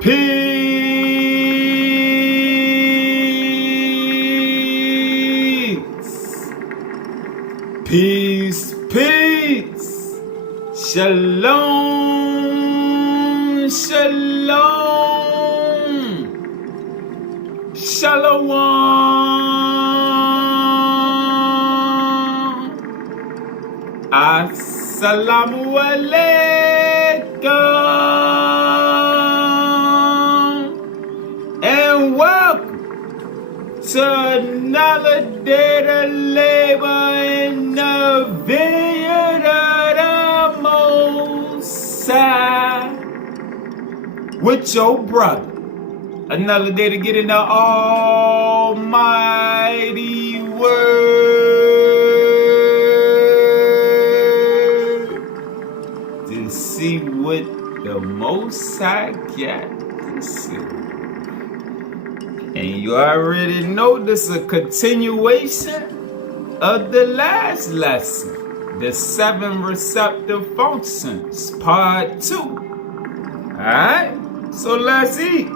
Peace. Peace, peace. Shalom, shalom. Shalom. Assalamu alaikum. And welcome to another day to labor in the vineyard of the Most High with your brother. Another day to get in the almighty word to see what the Most High got to say. And you already know this is a continuation of the last lesson, the 7 receptor functions, part 2. Alright, so let's eat.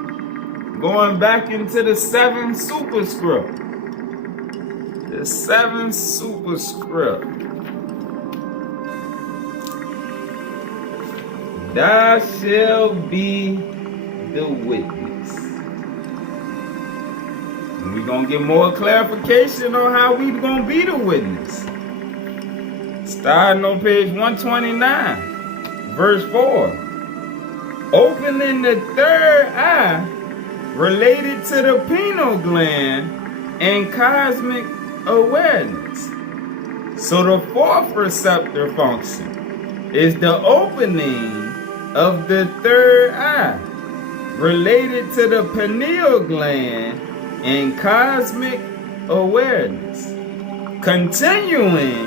Going back into the 7 superscript. The 7 superscript. Thou shalt be the witness. We're going to get more clarification on how we're going to be the witness. Starting on page 129, verse 4. Opening the third eye related to the pineal gland and cosmic awareness. So the 4th receptor function is the opening of the third eye related to the pineal gland and cosmic awareness, continuing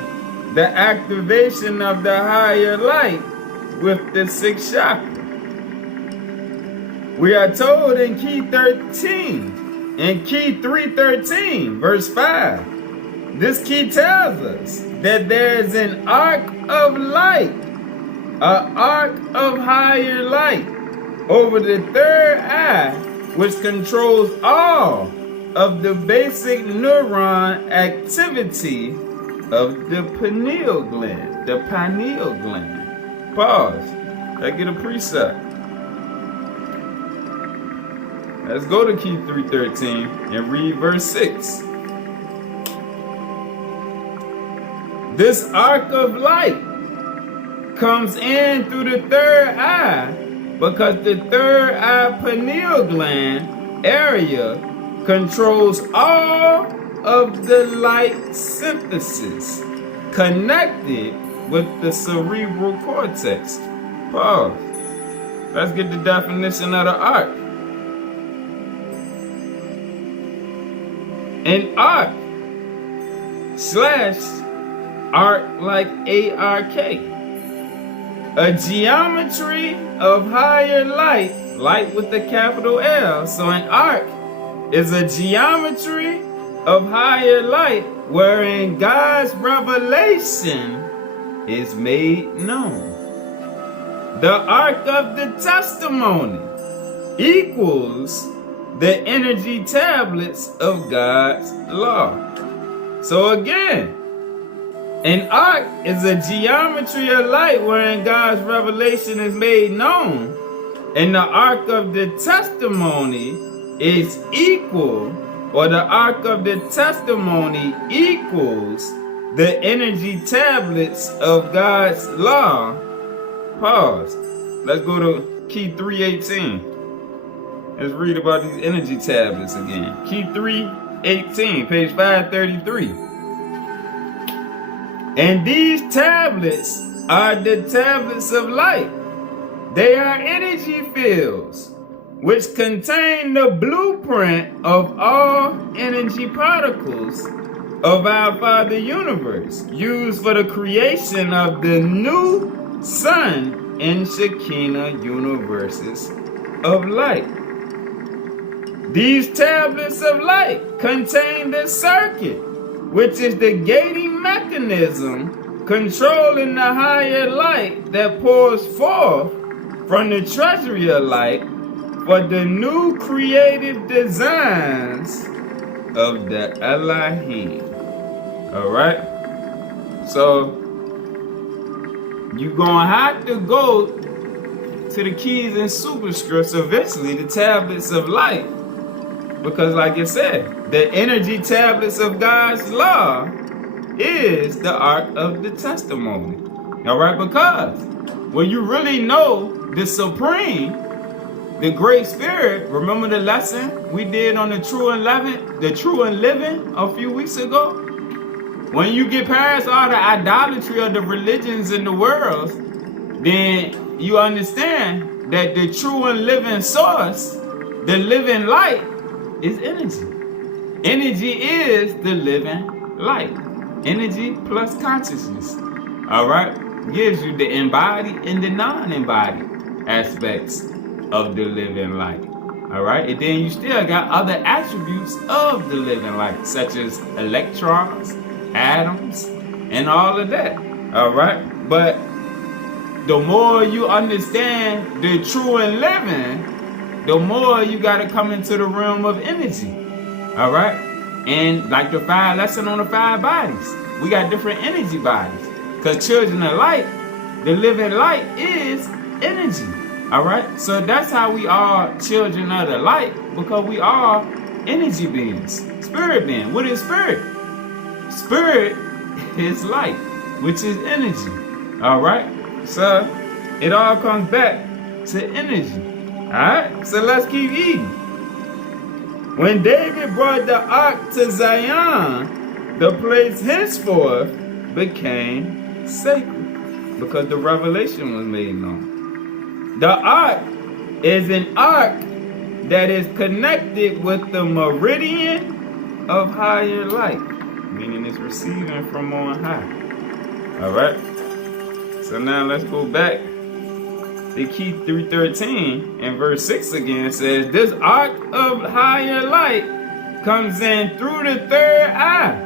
the activation of the higher light with the 6th chakra. We are told in key 13, in key 313, verse 5, this key tells us that there is an arc of light, an arc of higher light over the third eye, which controls all of the basic neuron activity of the pineal gland. The pineal gland. Pause. Let's get a precept. Let's go to key 313 and read verse 6. This arc of light comes in through the third eye because the third eye pineal gland area controls all of the light synthesis connected with the cerebral cortex. Pause. Let's get the definition of the arc. An arc / arc like ARK. A geometry of higher light with the capital L. So an arc is a geometry of higher light wherein God's revelation is made known. The arc of the testimony equals the energy tablets of God's law. So again, an arc is a geometry of light wherein God's revelation is made known, and the arc of the testimony is equal, or the arc of the testimony equals the energy tablets of God's law. Pause. Let's go to key 318. Let's read about these energy tablets again. Key 318, page 533. And these tablets are the tablets of light. They are energy fields which contain the blueprint of all energy particles of our Father Universe, used for the creation of the new sun and Shekinah universes of light. These tablets of light contain the circuit, which is the gating mechanism controlling the higher light that pours forth from the treasury of light for the new creative designs of the Elohim. Alright? So, you're going to have to go to the keys and superscripts eventually, the tablets of light. Because like I said, the energy tablets of God's law is the ark of the testimony. Alright? Because when you really know the Supreme, the Great Spirit, remember the lesson we did on the true and living a few weeks ago? When you get past all the idolatry of the religions in the world, then you understand that the true and living source, the living light, is energy. Energy is the living light. Energy plus consciousness. Alright? Gives you the embodied and the non-embodied aspects of the living light. Alright? And then you still got other attributes of the living light, such as electrons, atoms, and all of that. Alright? But the more you understand the true and living, the more you got to come into the realm of energy. Alright? And like the lesson on the 5 bodies, we got different energy bodies. Because children of light, the living light is energy. Alright? So that's how we are children of the light, because we are energy beings. Spirit being. What is spirit? Spirit is light, which is energy. Alright? So it all comes back to energy. Alright? So let's keep eating. When David brought the ark to Zion, the place henceforth became sacred, because the revelation was made known. The ark is an ark that is connected with the meridian of higher light, meaning it's receiving from on high. Alright? So now let's go back to key 313 and verse 6 again. It says, this arc of higher light comes in through the third eye,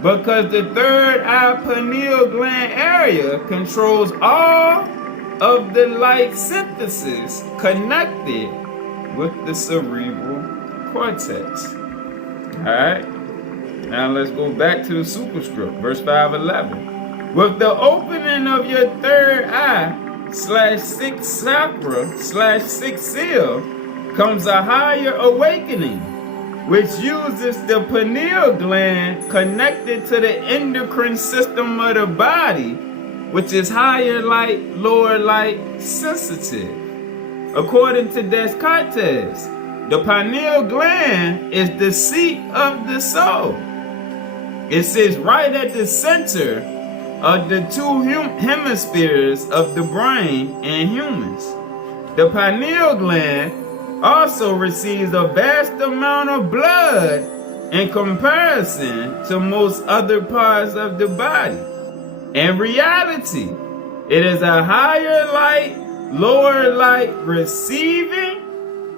because the third eye pineal gland area controls all of the light synthesis connected with the cerebral cortex. Alright? Now let's go back to the superscript, verse 511. With the opening of your third eye /6 chakra /6 seal comes a higher awakening, which uses the pineal gland connected to the endocrine system of the body, which is higher light, lower light sensitive. According to Descartes, the pineal gland is the seat of the soul. It sits right at the center of the two hemispheres of the brain in humans. The pineal gland also receives a vast amount of blood in comparison to most other parts of the body. In reality, it is a higher light, lower light receiving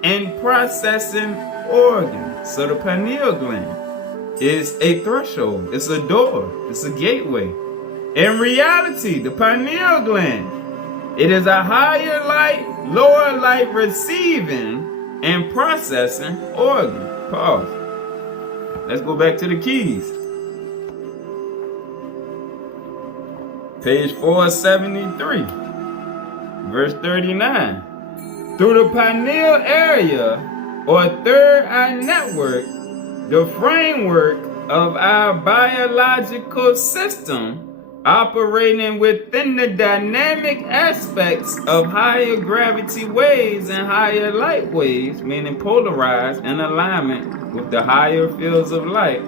and processing organ. So the pineal gland is a threshold, it's a door, it's a gateway. In reality, the pineal gland, it is a higher light, lower light receiving and processing organ. Pause. Let's go back to the keys. Page 473, verse 39. Through the pineal area or third eye network, the framework of our biological system operating within the dynamic aspects of higher gravity waves and higher light waves, meaning polarized in alignment with the higher fields of light,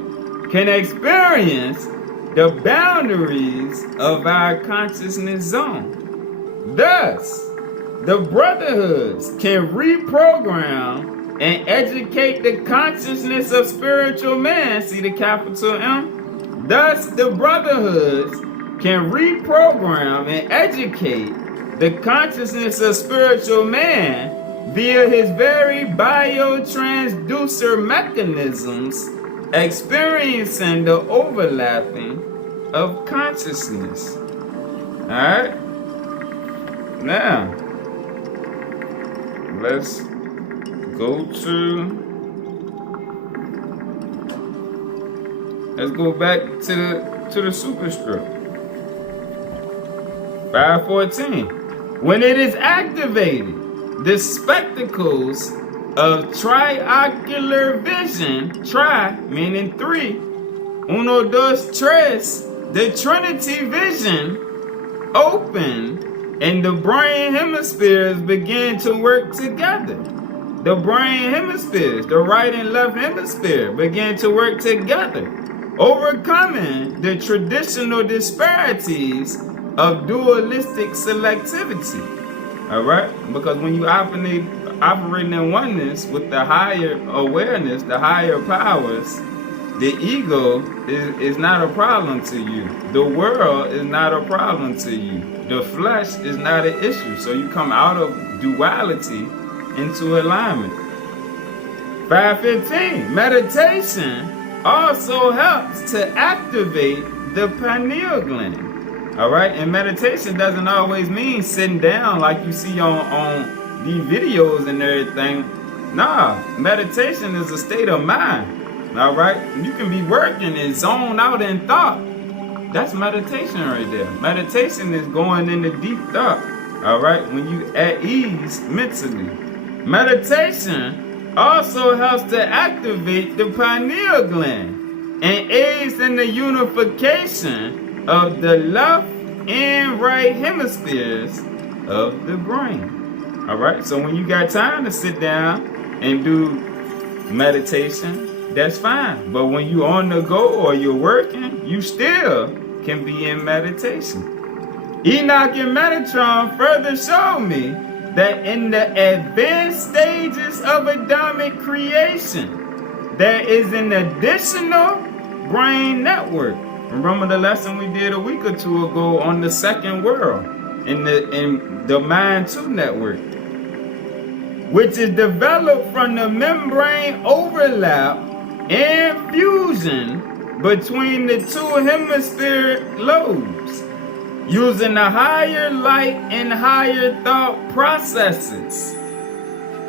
can experience the boundaries of our consciousness zone. Thus, the brotherhoods can reprogram and educate the consciousness of spiritual man. See the capital M? Thus, the brotherhoods can reprogram and educate the consciousness of spiritual man via his very biotransducer mechanisms, experiencing the overlapping of consciousness. Alright? Now, let's let's go back to the superstructure. 514. When it is activated, the spectacles of triocular vision, tri meaning three, uno, dos, tres, the Trinity vision open and the brain hemispheres begin to work together. The brain hemispheres, the right and left hemisphere, begin to work together, overcoming the traditional disparities of dualistic selectivity. All right? Because when you operating in oneness with the higher awareness, the higher powers, the ego is not a problem to you. The world is not a problem to you. The flesh is not an issue. So you come out of duality into alignment. 515. Meditation also helps to activate the pineal gland. All right, and meditation doesn't always mean sitting down like you see on these videos and everything. Nah, meditation is a state of mind. All right, you can be working and zone out in thought. That's meditation right there. Meditation is going into deep thought. All right, when you at ease mentally. Meditation also helps to activate the pineal gland and aids in the unification of the left and right hemispheres of the brain. All right, so when you got time to sit down and do meditation, that's fine. But when you're on the go or you're working, you still can be in meditation. Enoch and Metatron further show me that in the advanced stages of Adamic creation, there is an additional brain network. Remember the lesson we did a week or two ago on the second world in the Mind 2 network, which is developed from the membrane overlap and fusion between the two hemispheric lobes, using the higher light and higher thought processes.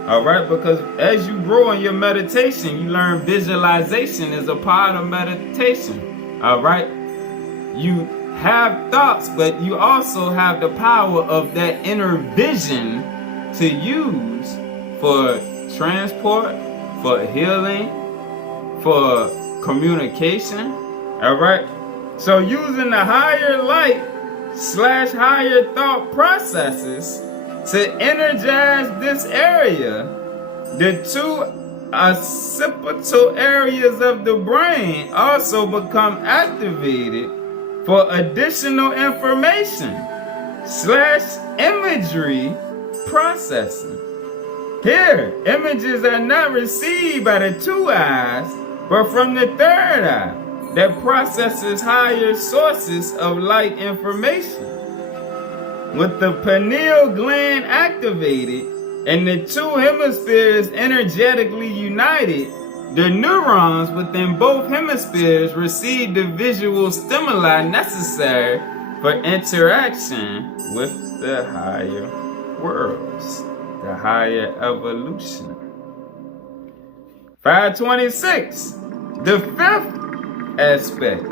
All right, because as you grow in your meditation, you learn visualization is a part of meditation. All right, you have thoughts, but you also have the power of that inner vision to use for transport, for healing, for communication. All right, so using the higher light / higher thought processes to energize this area, the two occipital areas of the brain also become activated for additional information / imagery processing. Here, images are not received by the two eyes, but from the third eye that processes higher sources of light information. With the pineal gland activated and the two hemispheres energetically united, the neurons within both hemispheres receive the visual stimuli necessary for interaction with the higher worlds, the higher evolution. 526, the fifth aspect.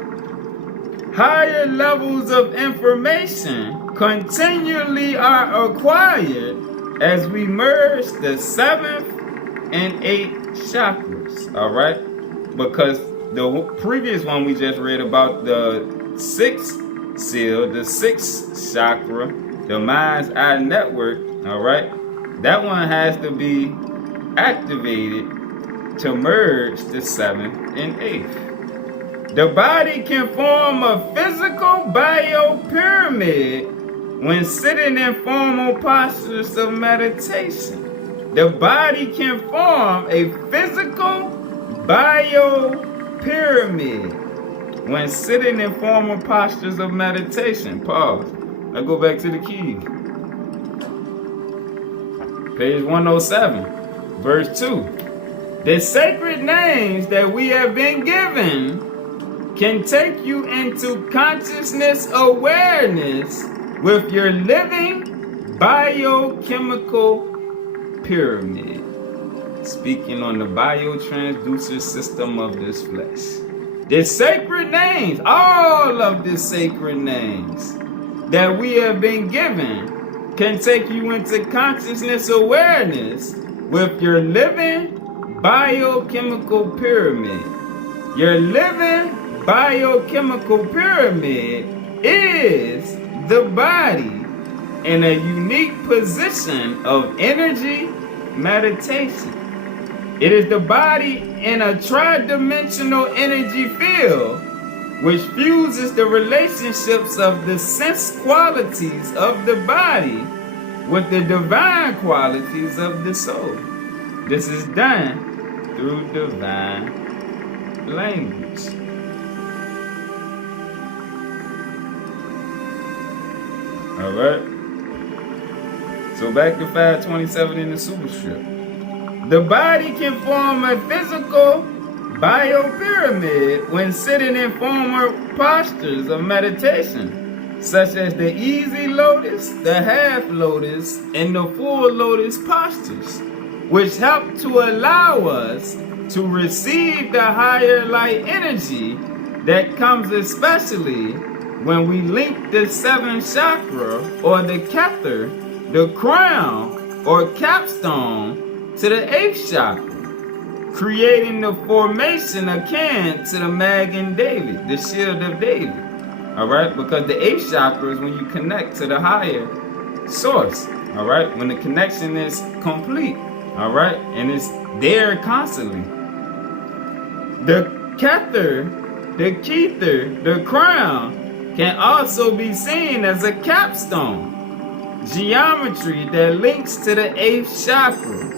Higher levels of information continually are acquired as we merge the 7th and 8th chakras, all right? Because the previous one we just read about the 6th seal, the 6th chakra, the mind's eye network, all right? That one has to be activated to merge the 7th and 8th. The body can form a physical biopyramid when sitting in formal postures of meditation. The body can form a physical biopyramid when sitting in formal postures of meditation. Pause. Let's go back to the keys. Page 107, verse 2. The sacred names that we have been given can take you into consciousness awareness with your living biochemical pyramid. speaking on the biotransducer system of this flesh. The sacred names, all of the sacred names that we have been given can take you into consciousness awareness with your living biochemical pyramid. Your living biochemical pyramid is the body in a unique position of energy meditation. It is the body in a tridimensional energy field which fuses the relationships of the sense qualities of the body with the divine qualities of the soul. This is done through divine language. Alright. So back to 527 in the superscript. The body can form a physical biopyramid when sitting in former postures of meditation, such as the easy lotus, the half lotus, and the full lotus postures, which help to allow us to receive the higher light energy that comes especially when we link the seventh chakra or the kether, the crown or capstone, to the eighth chakra, creating the formation akin to the Magen David, the shield of David. Alright, because the eighth chakra is when you connect to the higher source. Alright, when the connection is complete. Alright, and it's there constantly. The kether, the kether, the crown, can also be seen as a capstone, geometry that links to the eighth chakra.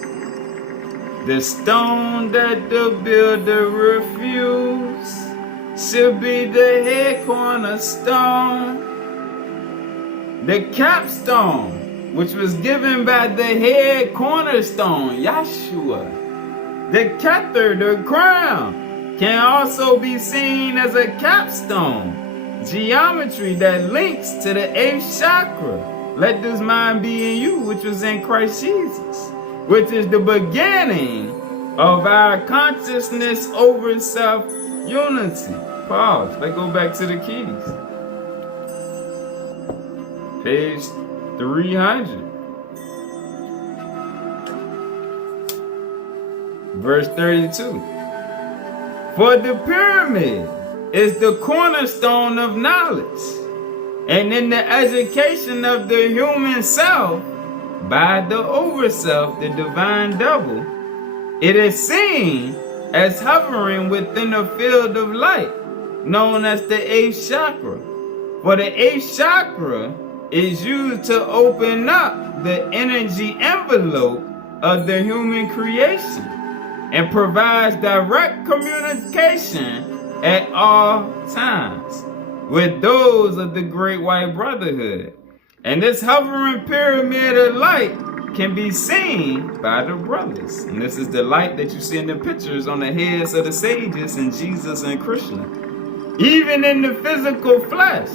The stone that the builder refused should be the head cornerstone. The capstone, which was given by the head cornerstone, Yahshua. The kether, the crown, can also be seen as a capstone, geometry that links to the eighth chakra. Let this mind be in you, which was in Christ Jesus, which is the beginning of our consciousness over self unity. Pause. Let's go back to the keys. Page 300. Verse 32. For the pyramid is the cornerstone of knowledge, and in the education of the human self, by the overself, the divine double, it is seen as hovering within a field of light known as the eighth chakra. For the eighth chakra is used to open up the energy envelope of the human creation and provides direct communication at all times with those of the Great White Brotherhood. And this hovering pyramid of light can be seen by the brothers. And this is the light that you see in the pictures on the heads of the sages and Jesus and Krishna. Even in the physical flesh.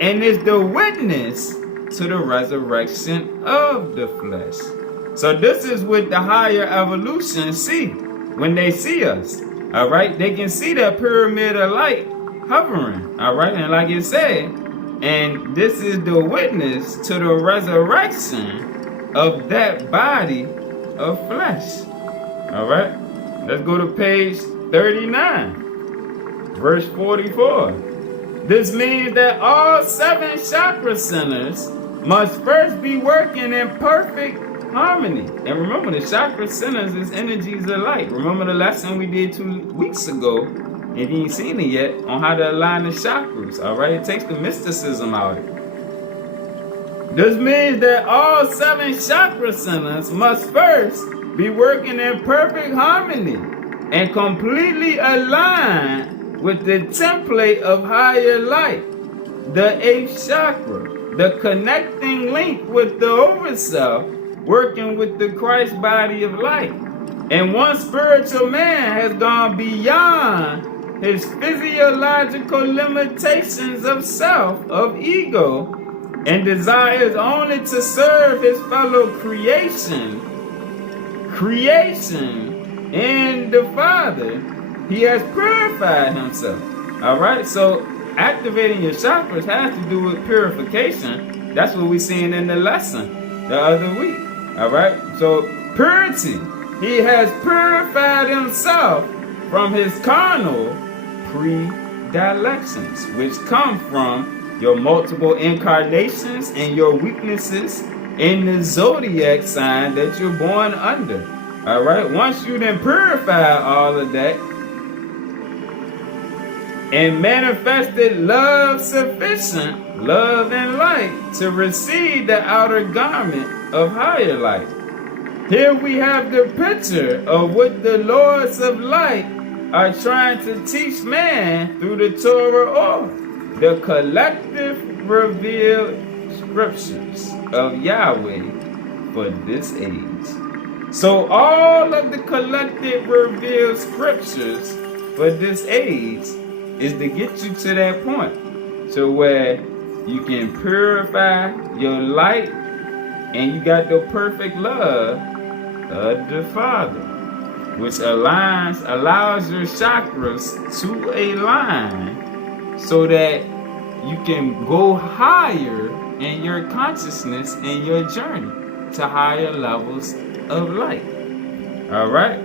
And is the witness to the resurrection of the flesh. So this is what the higher evolution see when they see us. Alright, they can see that pyramid of light hovering. Alright, and like it said, and this is the witness to the resurrection of that body of flesh. Alright, let's go to page 39, verse 44. This means that all seven chakra centers must first be working in perfect harmony. And remember, the chakra centers is energies of light. Remember the lesson we did 2 weeks ago, if you ain't seen it yet, on how to align the chakras. Alright, it takes the mysticism out of it. This means that all seven chakra centers must first be working in perfect harmony and completely aligned with the template of higher light, the eighth chakra, the connecting link with the overself, working with the Christ body of light. And once spiritual man has gone beyond his physiological limitations of self, of ego, and desires only to serve his fellow creation, creation in the Father, he has purified himself. All right, so activating your chakras has to do with purification. That's what we seen in the lesson the other week. All right, so purity. He has purified himself from his carnal predilections, which come from your multiple incarnations and your weaknesses in the zodiac sign that you're born under. All right, once you then purify all of that and manifested love sufficient, love and light, to receive the outer garment of higher light. Here we have the picture of what the Lords of Light are trying to teach man through the Torah, or the collective revealed scriptures of Yahweh for this age. So all of the collective revealed scriptures for this age is to get you to that point, to where you can purify your light and you got the perfect love of the Father, which allows your chakras to align so that you can go higher in your consciousness and your journey to higher levels of light. All right,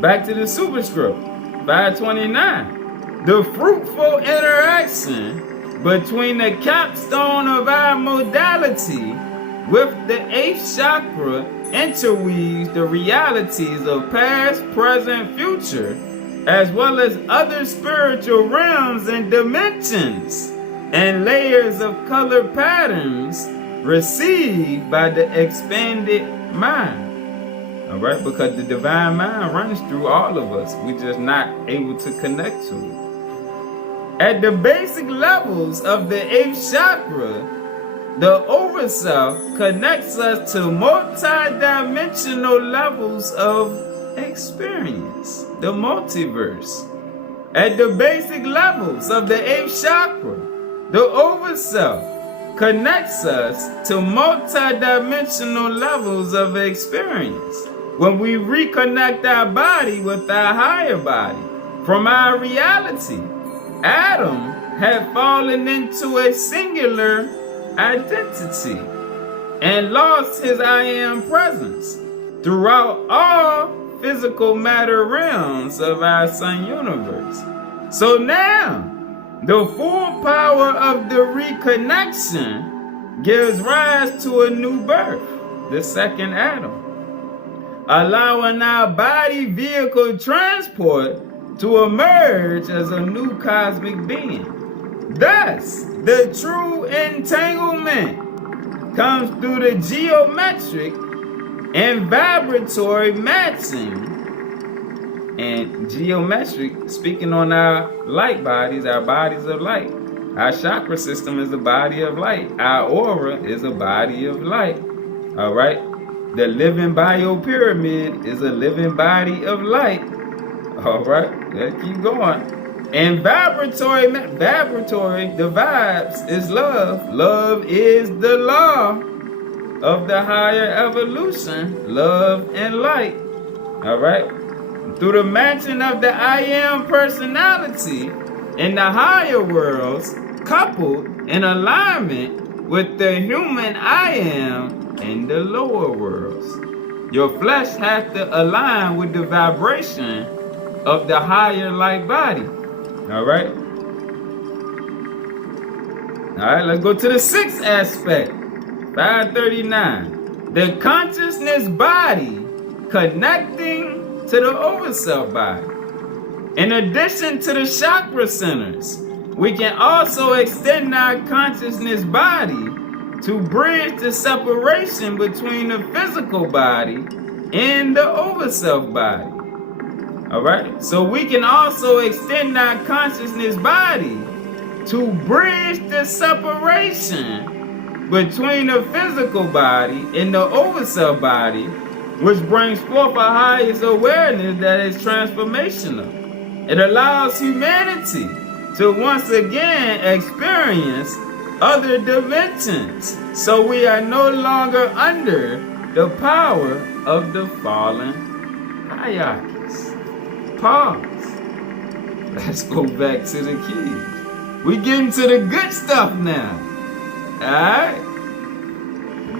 back to the superscript 529. The fruitful interaction between the capstone of our modality with the 8th chakra interweaves the realities of past, present, future, as well as other spiritual realms and dimensions and layers of color patterns received by the expanded mind. All right, because the divine mind runs through all of us. We're just not able to connect to it. At the basic levels of the 8th chakra, the Overself connects us to multi-dimensional levels of experience, the multiverse. At the basic levels of the 8th chakra, the Overself connects us to multi-dimensional levels of experience. When we reconnect our body with our higher body from our reality, Adam had fallen into a singular identity and lost his I am presence throughout all physical matter realms of our sun universe. So now, the full power of the reconnection gives rise to a new birth, the second Adam, allowing our body vehicle transport to emerge as a new cosmic being. Thus, the true entanglement comes through the geometric and vibratory matching. And geometric, speaking on our light bodies, our bodies of light. Our chakra system is a body of light. Our aura is a body of light. All right? The living biopyramid is a living body of light. All right? Let's keep going. And vibratory, the vibes is love. Love is the law of the higher evolution, love and light. All right? Through the matching of the I am personality in the higher worlds, coupled in alignment with the human I am in the lower worlds. Your flesh has to align with the vibration of the higher light body. All right. All right, let's go to the 6th aspect. 539. The consciousness body connecting to the Overself body. In addition to the chakra centers, we can also extend our consciousness body to bridge the separation between the physical body and the Overself body. All right, so we can also extend our consciousness body to bridge the separation between the physical body and the Overself body, which brings forth a highest awareness that is transformational. It allows humanity to once again experience other dimensions, so we are no longer under the power of the fallen hierarchies. Pause. Let's go back to the keys. We getting to the good stuff now. Alright?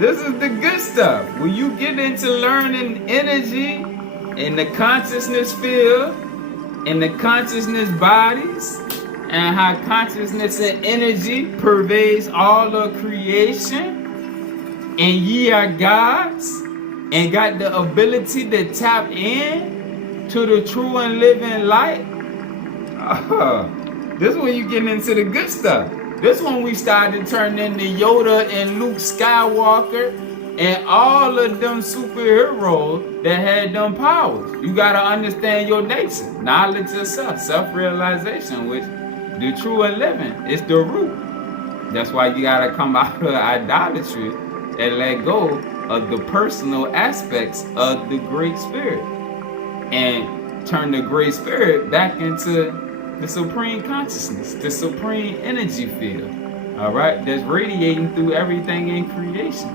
This is the good stuff. When you get into learning energy in the consciousness field, in the consciousness bodies, and how consciousness and energy pervades all of creation, and ye are gods, and got the ability to tap in to the true and living light. This is when you get into the good stuff. This when we started turning into Yoda and Luke Skywalker and all of them superheroes that had them powers. You gotta understand your nature, knowledge yourself, self-realization, which the true and living is the root. That's why you gotta come out of idolatry and let go of the personal aspects of the Great Spirit and turn the Great Spirit back into the supreme consciousness, the supreme energy field, all right, that's radiating through everything in creation,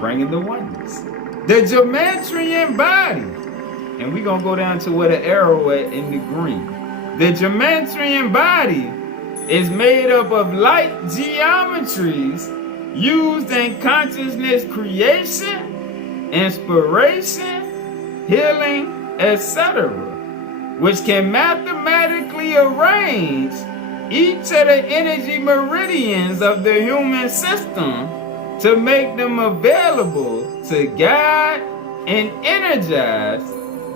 bringing the oneness. The geometrian body, and we're going to go down to where the arrow at in the green. The geometrian body is made up of light geometries used in consciousness creation, inspiration, healing, etc., which can mathematically arrange each of the energy meridians of the human system to make them available to guide and energize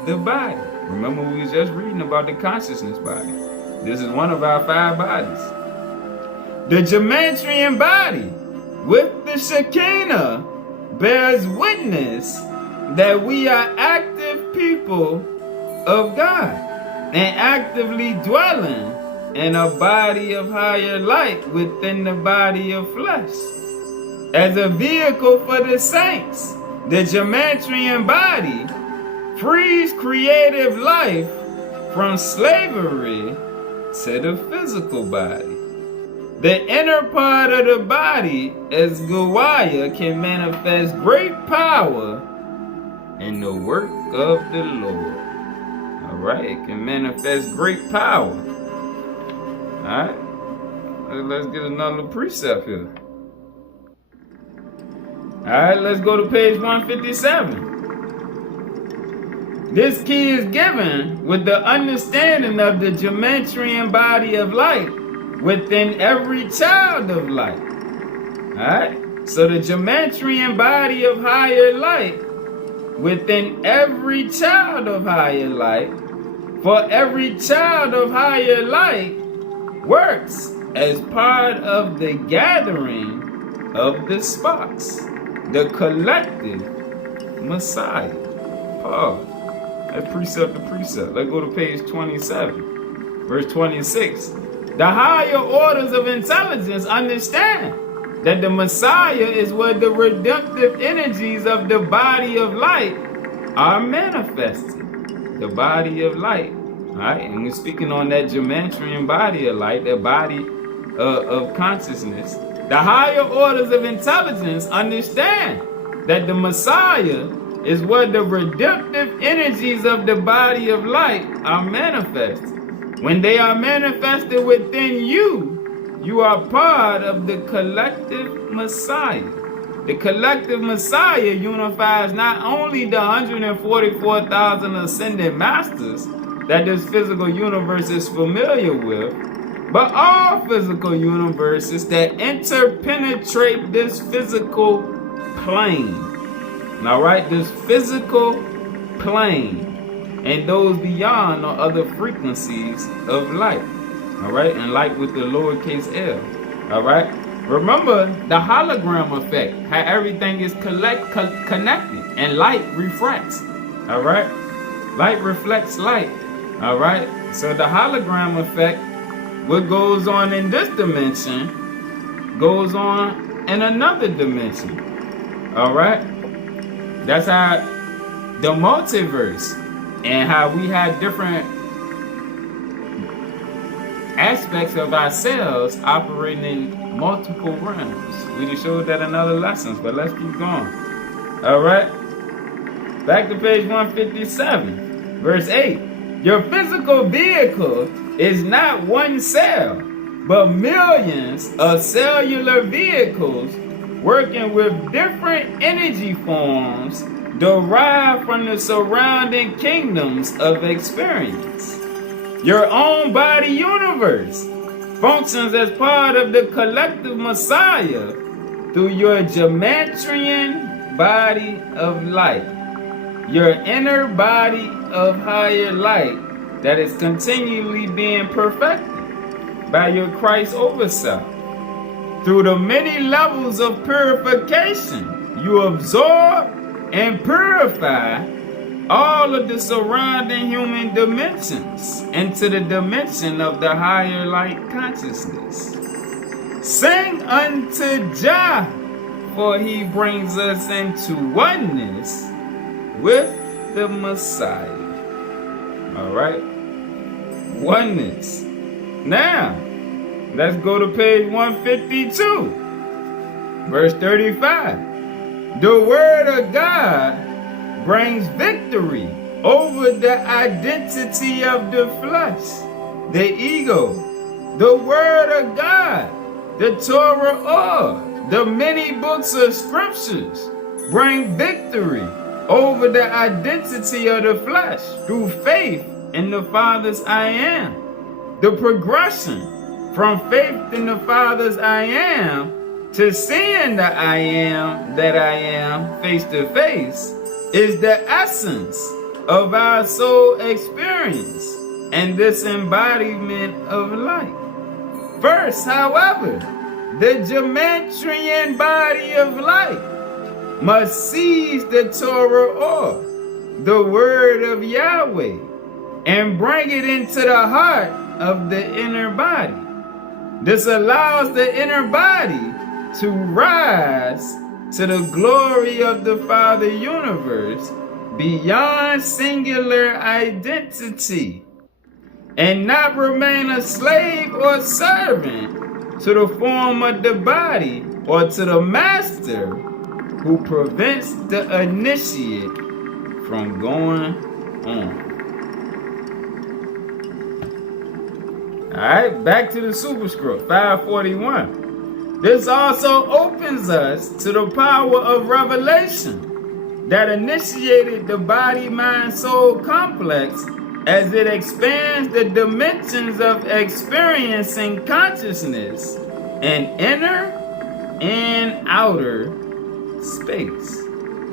the body. Remember, we was just reading about the consciousness body. This is one of our 5 bodies. The geometrian body with the Shekinah bears witness that we are active people of God and actively dwelling in a body of higher light within the body of flesh. As a vehicle for the saints, the geometrian body frees creative life from slavery to the physical body. The inner part of the body, as Gawaya, can manifest great power in the work of the Lord. Alright, it can manifest great power. Alright, let's get another precept here. Alright, let's go to page 157. This key is given with the understanding of the geometrian body of light within every child of light. Alright, so the geometrian body of higher light within every child of higher light, for every child of higher light works as part of the gathering of the sparks, the collective Messiah. Pause. That's precept to precept. Let's go to page 27, verse 26. The higher orders of intelligence understand that the Messiah is where the redemptive energies of the body of light are manifested. The body of light. Alright, and we're speaking on that geometrian body of light, that body of consciousness. The higher orders of intelligence understand that the Messiah is where the redemptive energies of the body of light are manifested. When they are manifested within you, you are part of the collective Messiah. The collective Messiah unifies not only the 144,000 ascended masters that this physical universe is familiar with, but all physical universes that interpenetrate this physical plane. Alright, this physical plane and those beyond on other frequencies of light. Alright, and light with the lowercase l. Alright, remember the hologram effect, how everything is connected and light refracts. Alright, light reflects light. Alright, so the hologram effect, what goes on in this dimension goes on in another dimension. Alright, that's how the multiverse and how we have different aspects of ourselves operating in multiple realms. We just showed that in other lessons, but let's keep going. Alright, Back to page 157, verse 8. Your physical vehicle is not one cell, but millions of cellular vehicles working with different energy forms derived from the surrounding kingdoms of experience. Your own body universe functions as part of the collective Messiah through your Gematria body of light, your inner body of higher light that is continually being perfected by your Christ oversight. Through the many levels of purification, you absorb and purify all of the surrounding human dimensions into the dimension of the higher light consciousness. Sing unto Jah, for he brings us into oneness with the Messiah. All right? Oneness. Now, let's go to page 152, verse 35. The word of God brings victory over the identity of the flesh, the ego. The word of God, the Torah, the many books of scriptures bring victory over the identity of the flesh through faith in the Father's I am. The progression from faith in the Father's I am to seeing the I am that I am face to face is the essence of our soul experience and this embodiment of light. First, however, the Gematrian body of light must seize the Torah, the word of Yahweh, and bring it into the heart of the inner body. This allows the inner body to rise to the glory of the Father universe beyond singular identity and not remain a slave or servant to the form of the body or to the master who prevents the initiate from going on. Alright, back to the superscript, 541. This also opens us to the power of revelation that initiated the body-mind-soul complex as it expands the dimensions of experiencing consciousness in inner and outer space.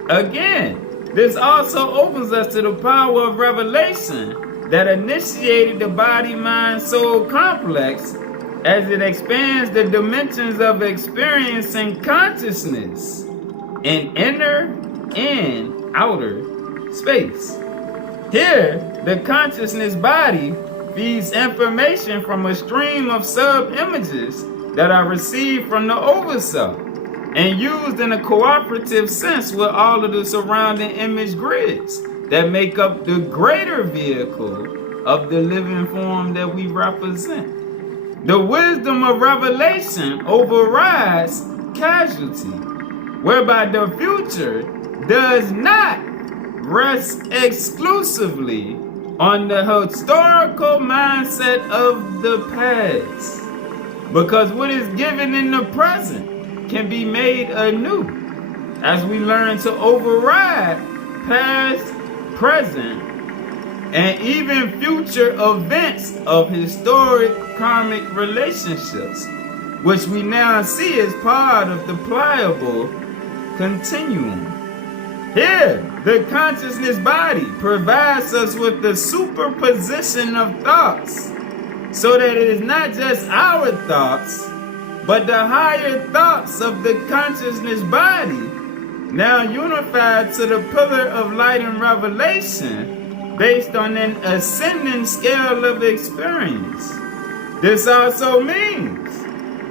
Again, this also opens us to the power of revelation that initiated the body-mind-soul complex as it expands the dimensions of experiencing consciousness in inner and outer space. Here, the consciousness body feeds information from a stream of sub-images that are received from the overself and used in a cooperative sense with all of the surrounding image grids that make up the greater vehicle of the living form that we represent. The wisdom of revelation overrides casualty, whereby the future does not rest exclusively on the historical mindset of the past, because what is given in the present can be made anew as we learn to override past, present, and even future events of historic karmic relationships, which we now see as part of the pliable continuum. Here, the consciousness body provides us with the superposition of thoughts, so that it is not just our thoughts, but the higher thoughts of the consciousness body, now unified to the pillar of light and revelation, based on an ascending scale of experience. This also means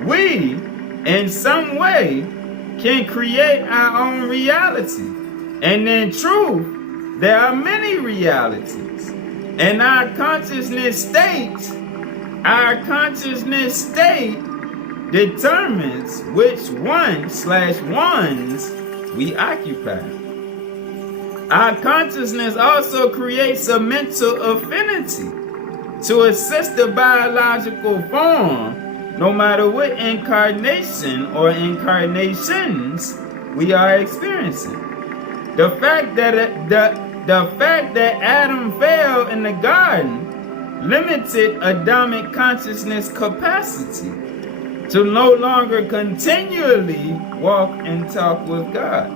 we, in some way, can create our own reality. And in truth, there are many realities. And our consciousness state determines which one/ones we occupy. Our consciousness also creates a mental affinity to assist the biological form, no matter what incarnation or incarnations we are experiencing. The fact that Adam fell in the garden limited Adamic consciousness capacity to no longer continually walk and talk with God.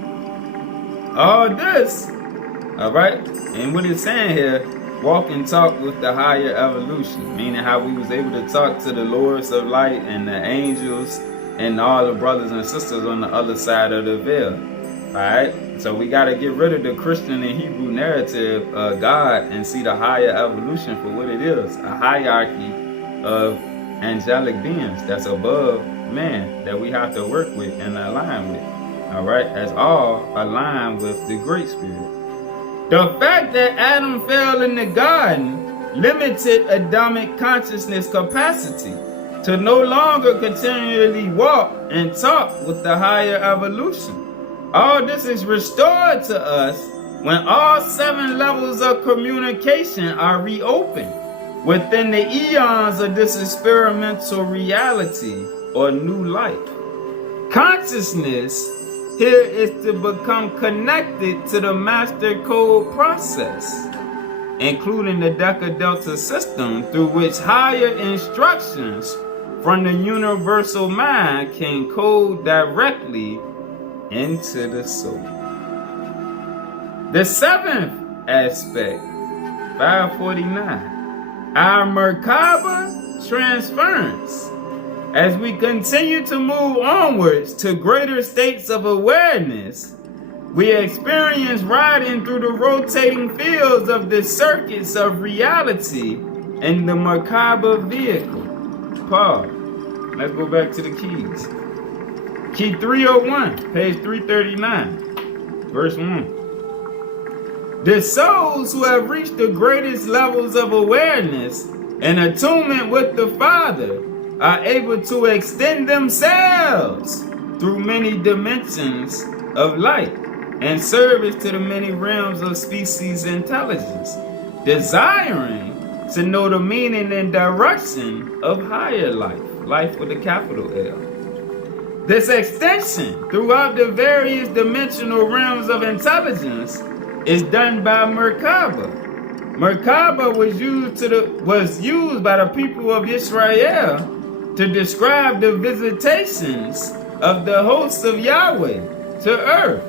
All this, all right, and what it's saying here, walk and talk with the higher evolution, meaning how we was able to talk to the lords of light and the angels and all the brothers and sisters on the other side of the veil. All right, so we got to get rid of the Christian and Hebrew narrative of God and see the higher evolution for what it is, a hierarchy of angelic beings that's above man that we have to work with and align with. All right, as all aligned with the Great Spirit. The fact that Adam fell in the garden limited Adamic consciousness capacity to no longer continually walk and talk with the higher evolution. All this is restored to us when all 7 levels of communication are reopened within the eons of this experimental reality or new life. Consciousness here is to become connected to the master code process, including the Deca-Delta system through which higher instructions from the universal mind can code directly into the soul. The 7th aspect, 549, our merkaba transference. As we continue to move onwards to greater states of awareness, we experience riding through the rotating fields of the circuits of reality in the merkaba vehicle. Pause. Let's go back to the keys. Key 301, page 339, verse 1. The souls who have reached the greatest levels of awareness and attunement with the Father are able to extend themselves through many dimensions of light and service to the many realms of species intelligence, desiring to know the meaning and direction of higher life, life with a capital L. This extension throughout the various dimensional realms of intelligence is done by merkaba. Merkaba was used by the people of Israel to describe the visitations of the hosts of Yahweh to earth,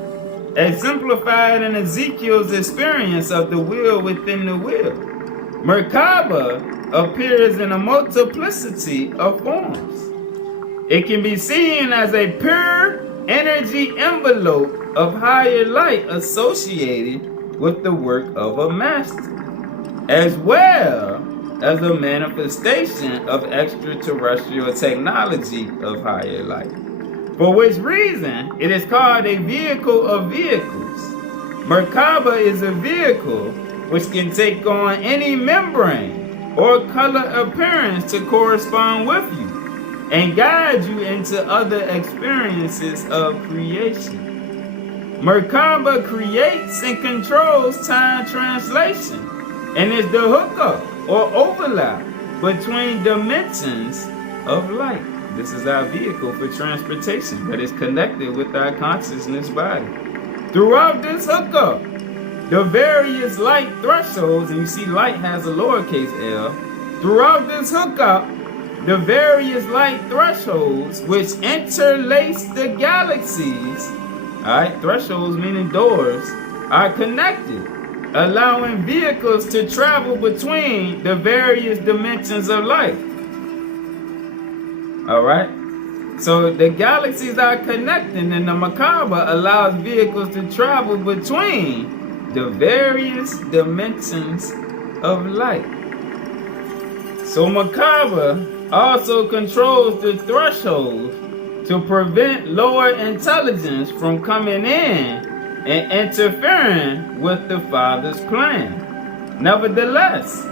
exemplified in Ezekiel's experience of the will within the will. Merkaba appears in a multiplicity of forms. It can be seen as a pure energy envelope of higher light associated with the work of a master, as well as a manifestation of extraterrestrial technology of higher light, for which reason it is called a vehicle of vehicles. Merkaba is a vehicle which can take on any membrane or color appearance to correspond with you and guide you into other experiences of creation. Merkaba creates and controls time translation and is the hookup or overlap between dimensions of light. This is our vehicle for transportation that is connected with our consciousness body. Throughout this hookup, the various light thresholds, and you see light has a lowercase l, throughout this hookup, the various light thresholds which interlace the galaxies, alright, thresholds meaning doors, are connected, allowing vehicles to travel between the various dimensions of light. Alright? So the galaxies are connected, and the merkaba allows vehicles to travel between the various dimensions of light. So merkaba also controls the threshold to prevent lower intelligence from coming in and interfering with the Father's plan. Nevertheless,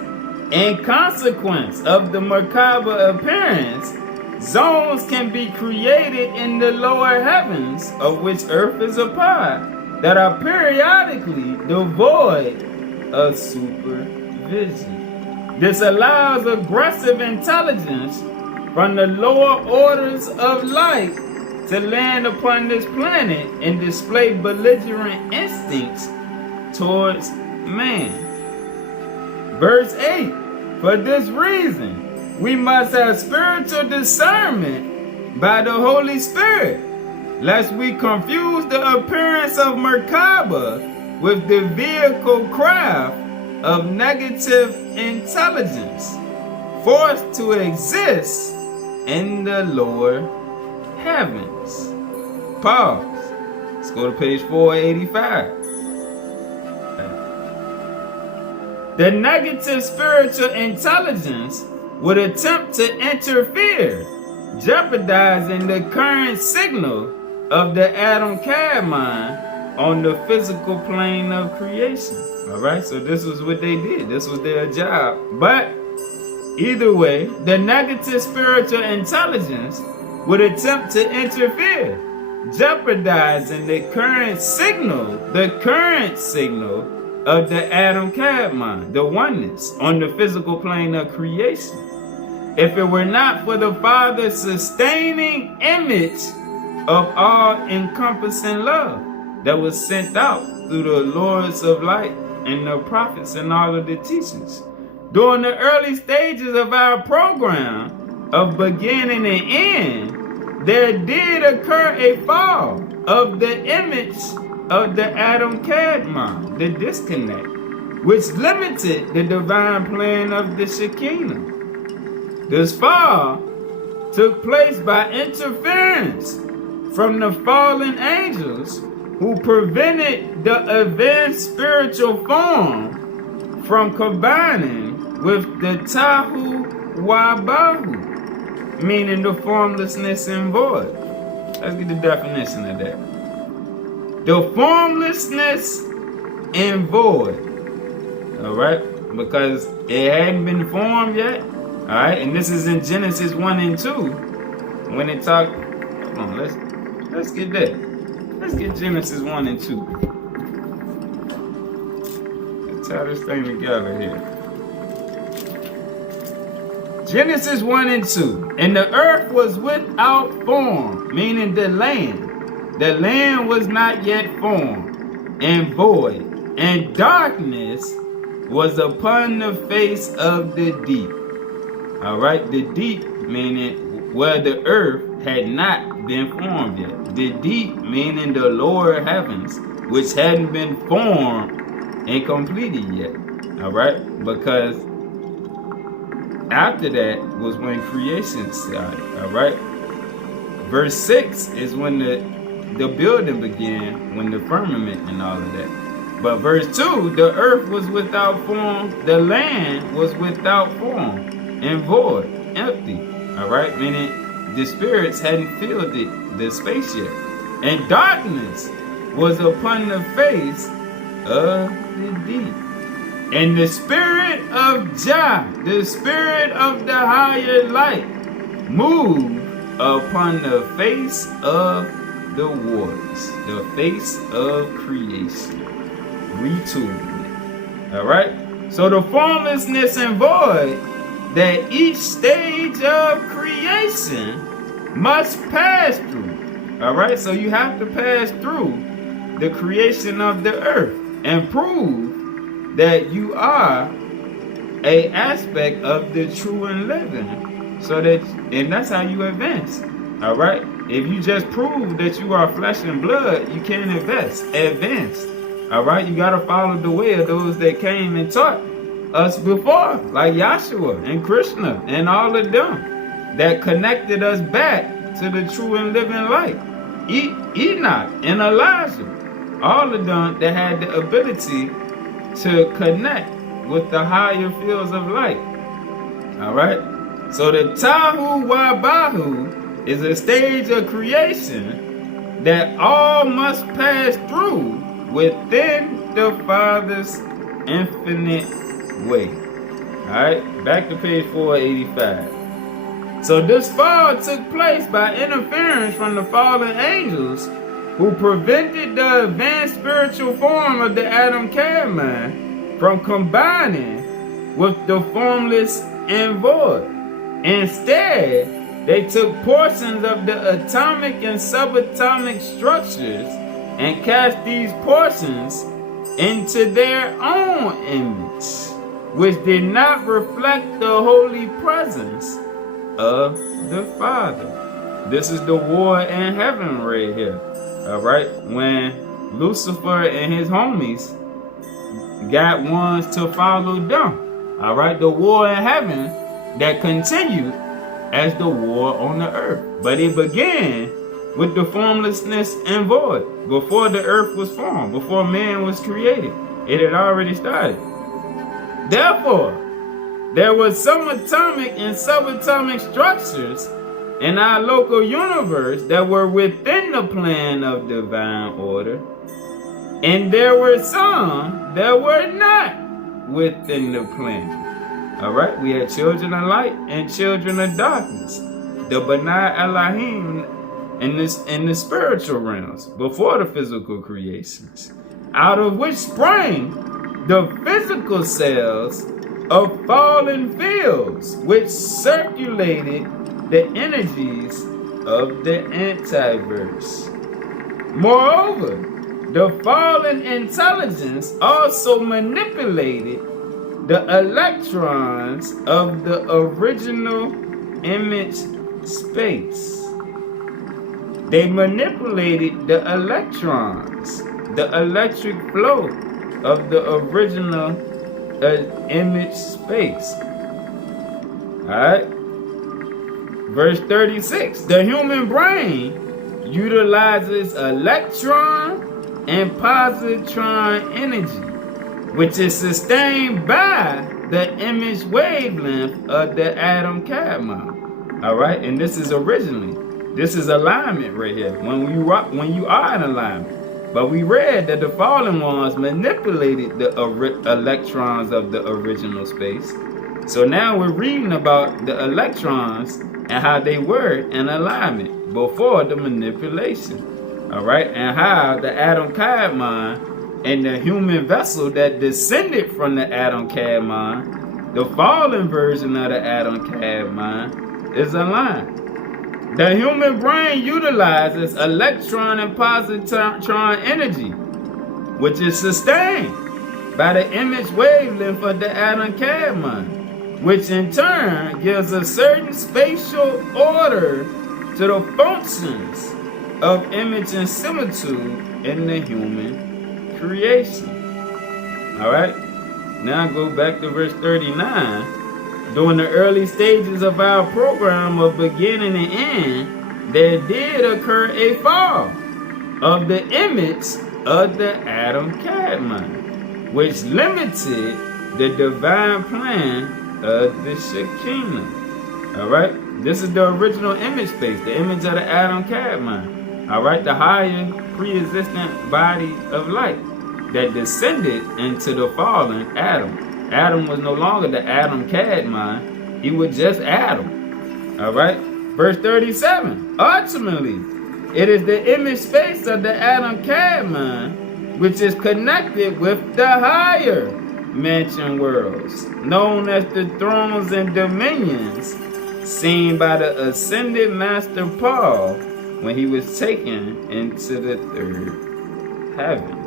in consequence of the merkaba appearance, zones can be created in the lower heavens, of which Earth is a part, that are periodically devoid of supervision. This allows aggressive intelligence from the lower orders of light to land upon this planet and display belligerent instincts towards man. Verse 8, for this reason, we must have spiritual discernment by the Holy Spirit, lest we confuse the appearance of meraba with the vehicle craft of negative intelligence, forced to exist in the lower heavens. Pause. Let's go to page 485. The negative spiritual intelligence would attempt to interfere, jeopardizing the current signal of the Adam-Cad mind on the physical plane of creation. Alright, so this was what they did. This was their job. But either way, the negative spiritual intelligence would attempt to interfere, jeopardizing the current signal of the Adam-Cad mind, the oneness, on the physical plane of creation. If it were not for the Father's sustaining image of all-encompassing love that was sent out through the Lords of Light and the prophets and all of the teachers. During the early stages of our program of beginning and end, there did occur a fall of the image of the Adam-Cad mind, the disconnect, which limited the divine plan of the Shekinah. This fall took place by interference from the fallen angels who prevented the advanced spiritual form from combining with the Tahu Wabahu, meaning the formlessness and void. Let's get the definition of that. The formlessness and void. Alright? Because it hadn't been formed yet. Alright? And this is in Genesis 1 and 2. When it talks, hold on, let's get that. Let's get Genesis 1 and 2. Let's tie this thing together here. Genesis 1 and 2. And the earth was without form, meaning the land. The land was not yet formed, and void, and darkness was upon the face of the deep. Alright, the deep meaning where the earth had not been formed yet. The deep meaning the lower heavens, which hadn't been formed and completed yet. Alright, because after that was when creation started. Alright, verse 6 is when the building began, when the firmament and all of that. But verse 2, the earth was without form, the land was without form, and void, empty. Alright, meaning the spirits hadn't filled the space yet. And darkness was upon the face of the deep. And the spirit of Jah, the spirit of the higher light, moved upon the face of the waters, the face of creation, retooling. Alright? So the formlessness and void that each stage of creation must pass through. Alright? So you have to pass through the creation of the earth and prove that you are a aspect of the true and living. So that, and that's how you advance. Alright? If you just prove that you are flesh and blood, you can't advance. Alright? You gotta follow the way of those that came and taught us before, like Yahshua and Krishna and all of them that connected us back to the true and living light. Enoch and Elijah, all of them that had the ability to connect with the higher fields of light. Alright? So the Tahu Wabahu is a stage of creation that all must pass through within the Father's infinite way. Alright, back to page 485. So this fall took place by interference from the fallen angels who prevented the advanced spiritual form of the Adam Cadman from combining with the formless and void. Instead, they took portions of the atomic and subatomic structures and cast these portions into their own image, which did not reflect the holy presence of the Father. This is the war in heaven right here. Alright, when Lucifer and his homies got ones to follow them. Alright, the war in heaven that continued as the war on the earth. But it began with the formlessness and void. Before the earth was formed, before man was created, it had already started. Therefore, there was some atomic and subatomic structures in our local universe that were within the plan of divine order, and there were some that were not within the plan. Alright, we had children of light and children of darkness, the B'nai Elohim in the spiritual realms before the physical creations, out of which sprang the physical cells of fallen fields, which circulated the energies of the antiverse. Moreover, the fallen intelligence also manipulated the electrons of the original image space. They manipulated the electrons, the electric flow of the original image space. Alright? Verse 36. The human brain utilizes electron and positron energy, which is sustained by the image wavelength of the Adam Cadman. Alright? And this is originally. This is alignment right here. When you are in alignment. But we read that the fallen ones manipulated the electrons of the original space. So now we're reading about the electrons and how they were in alignment before the manipulation. Alright? And how the Adam Cadman and the human vessel that descended from the Adam Cadman, the fallen version of the Adam Cadman, is aligned. The human brain utilizes electron and positron energy, which is sustained by the image wavelength of the Adam Cadman, which in turn gives a certain spatial order to the functions of image and similitude in the human creation. Alright, now go back to verse 39. During the early stages of our program of beginning and end, there did occur a fall of the image of the Adam Cadman, which limited the divine plan of the Shekinah. Alright, this is the original image space, the image of the Adam Cadman. Alright, the higher pre-existent body of light that descended into the fallen Adam. Adam was no longer the Adam Cadman, he was just Adam. Alright, verse 37. Ultimately, it is the image space of the Adam Cadman which is connected with the higher mansion worlds, known as the thrones and dominions, seen by the ascended Master Paul when he was taken into the third heaven.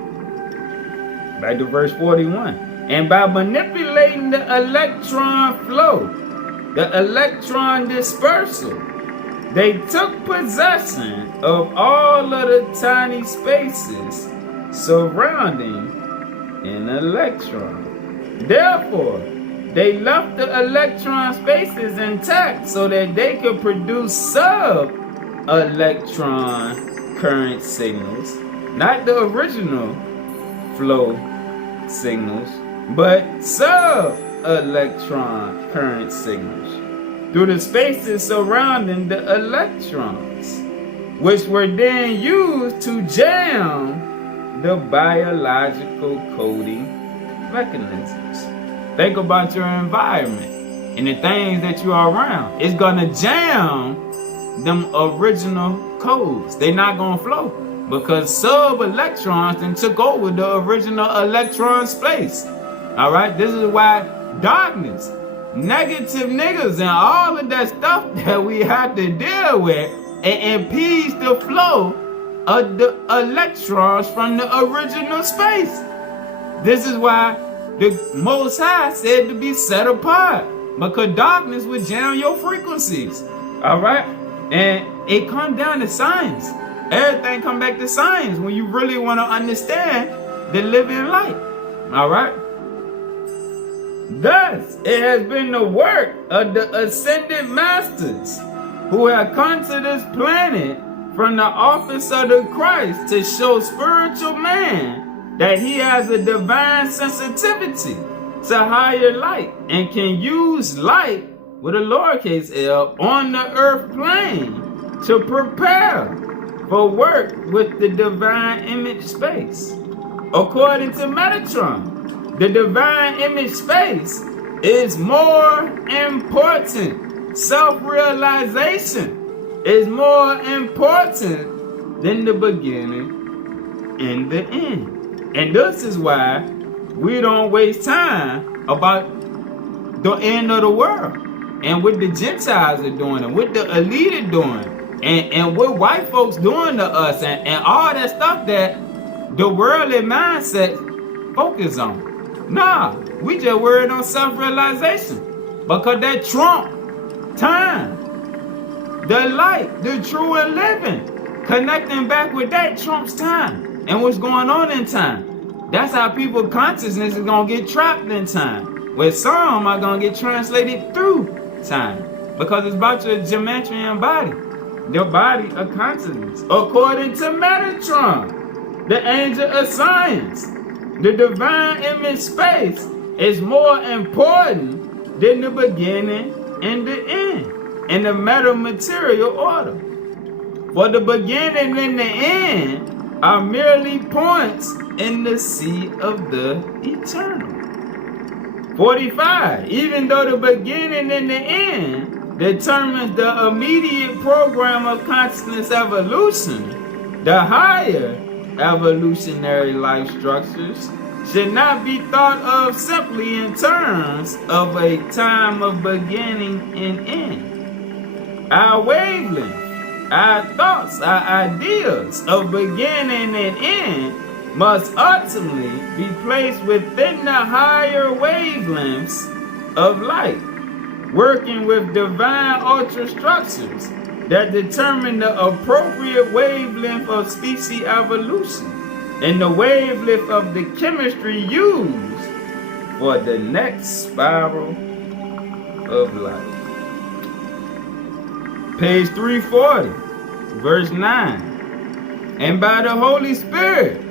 Back to verse 41. And by manipulating the electron flow, the electron dispersal, they took possession of all of the tiny spaces surrounding an electron. Therefore, they left the electron spaces intact so that they could produce sub-electron current signals, not the original flow signals, but sub-electron current signals through the spaces surrounding the electrons, which were then used to jam the biological coding mechanisms. Think about your environment and the things that you are around. It's gonna jam them original codes. They're not gonna flow. because sub-electrons then took over the original electron space. All right, this is why darkness, negative niggas, and all of that stuff that we have to deal with, it impedes the flow of the electrons from the original space. This is why the Most High said to be set apart, because darkness would jam your frequencies. All right, and it comes down to science. Everything come back to science when you really want to understand the living light. All right. Thus, it has been the work of the ascended masters who have come to this planet from the office of the Christ to show spiritual man that he has a divine sensitivity to higher light and can use light with a lowercase l on the earth plane to prepare for work with the divine image space. According to Metatron, the divine image space is more important. Self-realization is more important than the beginning and the end. And this is why we don't waste time about the end of the world and what the Gentiles are doing and what the elite are doing. And what white folks doing to us and all that stuff that the worldly mindset focus on. Nah, we just worried on self-realization because that trump time, the light, the true and living, connecting back with that trumps time and what's going on in time. That's how people's consciousness is going to get trapped in time, where some are going to get translated through time because it's about your geometrian body. Your body of consciousness. According to Metatron, the angel of science, the divine image space is more important than the beginning and the end in the metamaterial order. For the beginning and the end are merely points in the sea of the eternal. 45. Even though the beginning and the end determines the immediate program of consciousness evolution, the higher evolutionary life structures should not be thought of simply in terms of a time of beginning and end. Our wavelength, our thoughts, our ideas of beginning and end must ultimately be placed within the higher wavelengths of light, working with divine ultra structures that determine the appropriate wavelength of species evolution and the wavelength of the chemistry used for the next spiral of life. Page 340, verse 9. And by the Holy Spirit,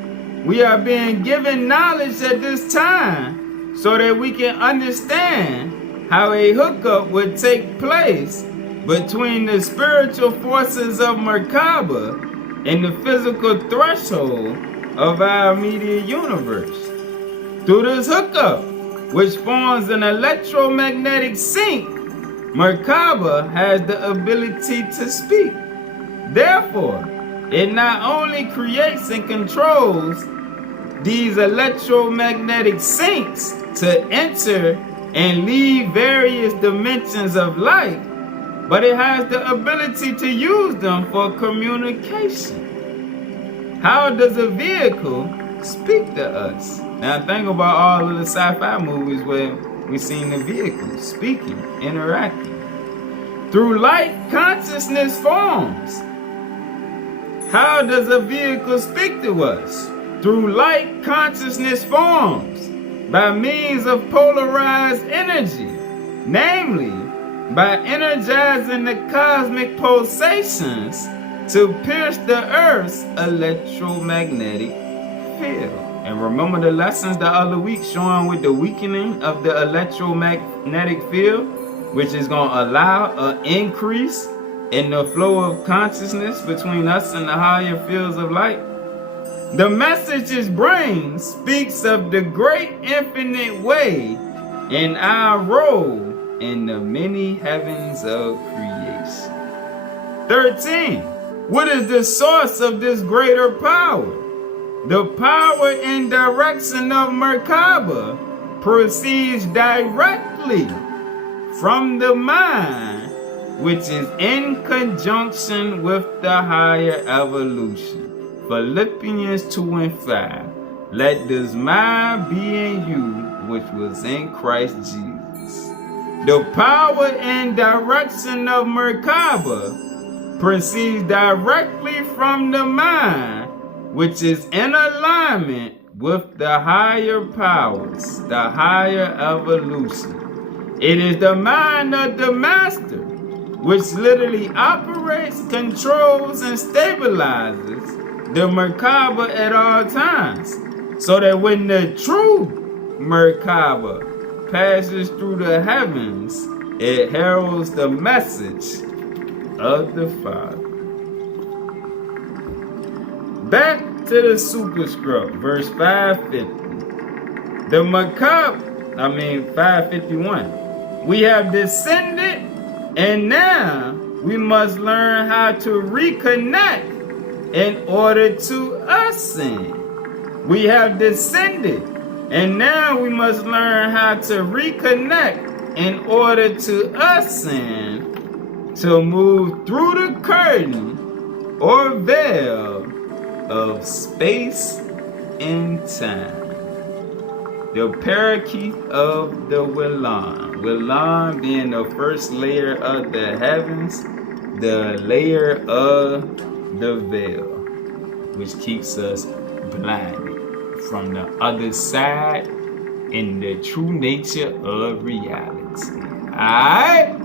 we are being given knowledge at this time so that we can understand how a hookup would take place between the spiritual forces of Merkaba and the physical threshold of our immediate universe. Through this hookup, which forms an electromagnetic sync, Merkaba has the ability to speak. Therefore, it not only creates and controls these electromagnetic syncs to enter and leave various dimensions of light, but it has the ability to use them for communication. How does a vehicle speak to us? Now think about all of the sci-fi movies where we've seen the vehicles speaking, interacting. Through light, consciousness forms. How does a vehicle speak to us? Through light, consciousness forms by means of polarized energy, namely by energizing the cosmic pulsations to pierce the Earth's electromagnetic field. And remember the lessons the other week showing with the weakening of the electromagnetic field, which is going to allow an increase in the flow of consciousness between us and the higher fields of light. The message it brings speaks of the great infinite way in our role in the many heavens of creation. 13. What is the source of this greater power? The power and direction of Merkaba proceeds directly from the mind, which is in conjunction with the higher evolution. Philippians 2:5. Let this mind be in you, which was in Christ Jesus. The power and direction of Merkaba proceeds directly from the mind, which is in alignment with the higher powers, the higher evolution. It is the mind of the master, which literally operates, controls, and stabilizes the Merkaba at all times, so that when the true Merkaba passes through the heavens, it heralds the message of the Father. Back to the superscript, verse 550. The Merkaba, 551. We have descended, and now we must learn how to reconnect in order to ascend. We have descended, and now we must learn how to reconnect in order to ascend, to move through the curtain or veil of space and time. The parakeet of the Willan. Willan being the first layer of the heavens, the layer of the veil, which keeps us blinded from the other side in the true nature of reality. Alright?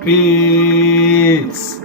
Peace.